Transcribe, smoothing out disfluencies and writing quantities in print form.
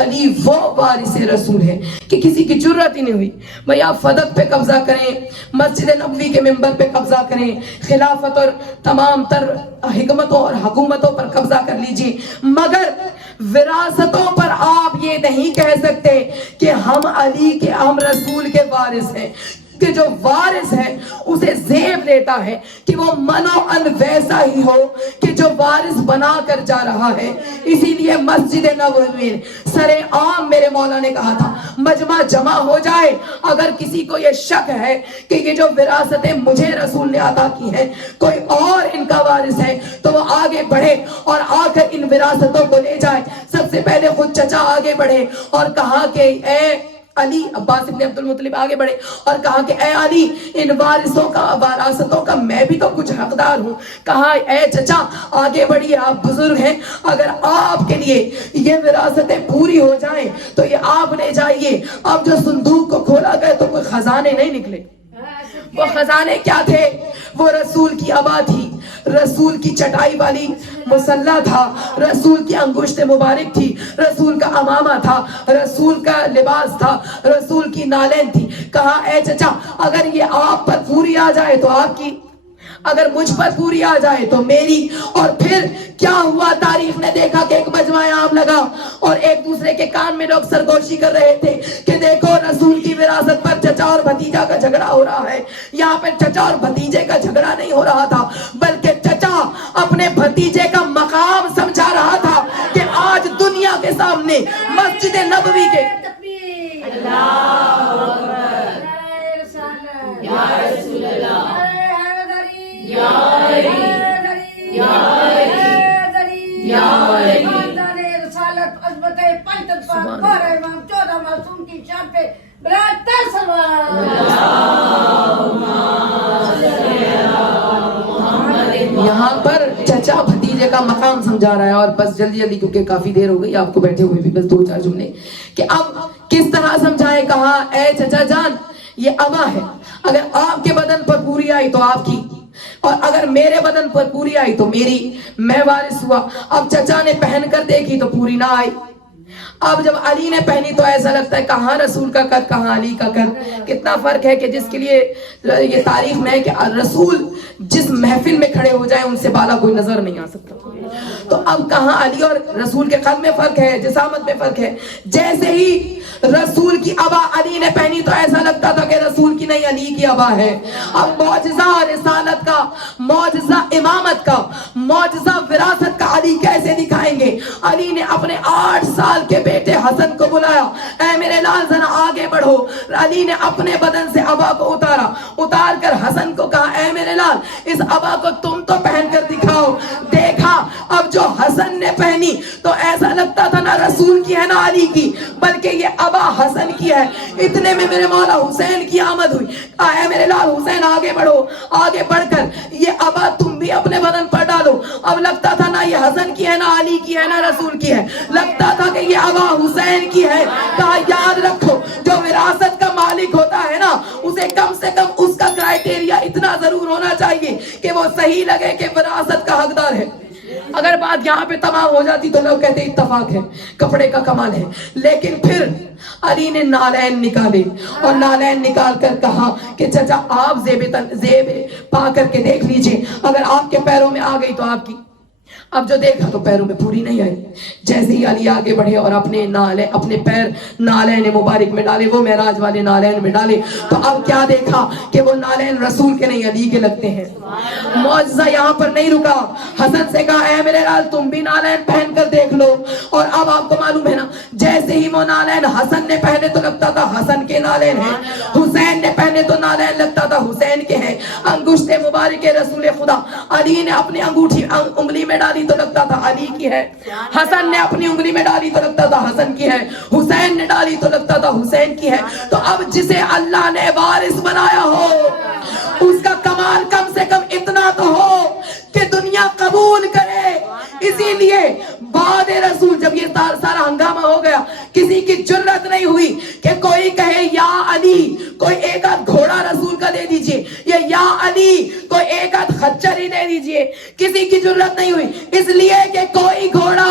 علی وہ وارث رسول ہے کہ کسی کی جرت ہی نہیں ہوئی بھئی آپ فدق پہ قبضہ کریں، مسجد نبوی کے منبر پہ قبضہ کریں، خلافت اور تمام تر حکمتوں اور حکومتوں پر قبضہ کر لیجئے، مگر وراثتوں پر آپ یہ نہیں کہہ سکتے کہ ہم علی کے، ہم رسول کے وارث ہیں، کہ جو وارث ہے اسے زیب لیتا ہے کہ وہ منو ان ویسا ہی ہو کہ جو وارث بنا کر جا رہا ہے۔ اسی لیے مسجد نبوی میں سر عام میرے مولا نے کہا تھا مجمع جمع ہو جائے، اگر کسی کو یہ شک ہے کہ یہ جو وراثتیں مجھے رسول نے عطا کی ہیں کوئی اور ان کا وارث ہے تو وہ آگے بڑھے اور آ کر ان وراثتوں کو لے جائے۔ سب سے پہلے خود چچا آگے بڑھے اور کہا کہ اے علی، عباس ابن عبد المطلب آگے بڑھے اور کہا کہ اے علی ان وراثتوں کا میں بھی تو کچھ حقدار ہوں۔ کہا اے چچا آگے بڑھیے، آپ بزرگ ہیں، اگر آپ کے لیے یہ وراثتیں پوری ہو جائیں تو یہ آپ لے جائیے۔ اب جو صندوق کو کھولا گیا تو کوئی خزانے نہیں نکلے۔ وہ خزانے کیا تھے؟ وہ رسول کی عبا تھی، رسول کی چٹائی والی مسلح تھا، رسول کی انگشت مبارک تھی، رسول کا امامہ تھا، رسول کا لباس تھا، رسول کی نالین تھی۔ کہا اے چچا اگر یہ آپ پر پوری آ جائے تو آپ کی، اگر مجھ پر پوری آ جائے تو میری۔ اور پھر کیا ہوا؟ تاریخ نے دیکھا کہ ایک مجمع عام لگا اور ایک دوسرے کے کان میں لوگ سرگوشی کر رہے تھے کہ دیکھو رسول کی وراثت پر چچا اور بھتیجا کا جھگڑا ہو رہا ہے۔ یہاں پہ چچا اور بھتیجے کا جھگڑا نہیں ہو رہا تھا، بلکہ چچا اپنے بھتیجے کا مقام سمجھا رہا تھا کہ آج دنیا کے سامنے مسجد نبوی کے یہاں پر چچا بھتیجے کا مقام سمجھا رہا ہے۔ اور بس جلدی جلدی کیونکہ کافی دیر ہو گئی آپ کو بیٹھے ہوئے بھی، بس 2-4 جملے کہ اب کس طرح سمجھائے۔ کہا اے چچا جان یہ عبا ہے، اگر آپ کے بدن پر پوری آئی تو آپ کی، اور اگر میرے بدن پر پوری آئی تو میری، میں وارث ہوا۔ اب چچا نے پہن کر دیکھی تو پوری نہ آئی۔ اب جب علی نے پہنی تو ایسا لگتا ہے کہاں رسول کا قد کہاں علی کا قد۔ کتنا فرق ہے کہ جس کے لیے یہ تاریخ میں ہے کہ رسول جس محفل میں کھڑے ہو جائیں ان سے بالا کوئی نظر نہیں آ سکتا۔ تو اب کہاں علی اور رسول کے قد میں فرق ہے، جسامت میں فرق ہے۔ جیسے ہی رسول کی عبا علی نے پہنی تو ایسا لگتا تھا کہ رسول کی نہیں علی کی عبا ہے۔ اب معجزہ رسالت کا، معجزہ امامت کا، معجزہ وراثت کا علی کیسے دکھائیں گے؟ علی نے اپنے 8 سال کے بیٹے حسن کو بلایا، اے میرے لال ذرا آگے بڑھو۔ علی نے اپنے بدن سے عبا کو اتار کر حسن کو کہا اے میرے لال اس عبا کو تم تو پہن کر دکھاؤ۔ دیکھا اب جو حسن نے پہنی تو ایسا لگتا تھا نہ رسول کی ہے نہ علی کی، بلکہ یہ عبا حسن کی ہے۔ اتنے میں میرے مولا حسین کی آمد ہوئی، اے میرے لال حسین آگے بڑھو۔ آگے بڑھ کر یہ عبا تم بھی اپنے بدن پر ڈالو۔ اب لگتا تھا نہ یہ حسن کی ہے نہ علی کی ہے نہ رسول کی ہے، لگتا تھا کہ یہ عبا حسین کی ہے۔ کہا یاد رکھو جو وراثت کا مالک ہوتا ہے نا اسے کم سے کم اس کا کرائٹیریا اتنا ضرور ہونا چاہیے کہ وہ صحیح لگے کہ وراثت کا حقدار ہے۔ اگر بات یہاں پہ تمام ہو جاتی تو لوگ کہتے اتفاق ہے، کپڑے کا کمال ہے۔ لیکن پھر علی نے نالین نکالے اور نالین نکال کر کہا کہ چچا آپ زیب پا کر کے دیکھ لیجئے، اگر آپ کے پیروں میں آ گئی تو آپ کی۔ اب جو دیکھا تو پیروں میں پوری نہیں آئی۔ جیسے ہی علی آگے بڑھے اور اپنے پیر نالین مبارک میں ڈالے، وہ معراج والے نالین میں ڈالے، تو اب کیا دیکھا کہ وہ نالین رسول کے نہیں علی کے لگتے ہیں۔ معجزہ یہاں پر نہیں رکا، حسن سے کہا اے میرے لال تم بھی نالین پہن کر دیکھ لو۔ اور اب آپ کو معلوم ہے نا جیسے ہی وہ نالین حسن نے پہنے تو لگتا تھا حسن کے نالین ہیں، حسین نے پہنے تو نالین لگتا تھا حسین کے ہیں۔ انگشت مبارک رسول خدا علی نے اپنی انگوٹھی انگلی میں ڈالی تو لگتا تھا علی کی ہے، حسن نے اپنی انگلی میں ڈالی تو لگتا تھا حسن کی ہے، حسین نے ڈالی تو لگتا تھا حسین کی ہے۔ تو اب جسے اللہ نے وارث بنایا ہو اس کا کمال کم سے کم اتنا تو ہو کہ دنیا قبول کرے۔ اسی لیے بعد رسول جب یہ سارا ہنگامہ ہو گیا کسی کی جرت نہیں ہوئی کہ کوئی کہے یا علی کوئی ایک آدھ گھوڑا رسول کا دے دیجئے، یا علی کوئی ایک آدھ خچر ہی دے دیجئے، کسی کی جرت نہیں ہوئی، اس لیے کہ کوئی گھوڑا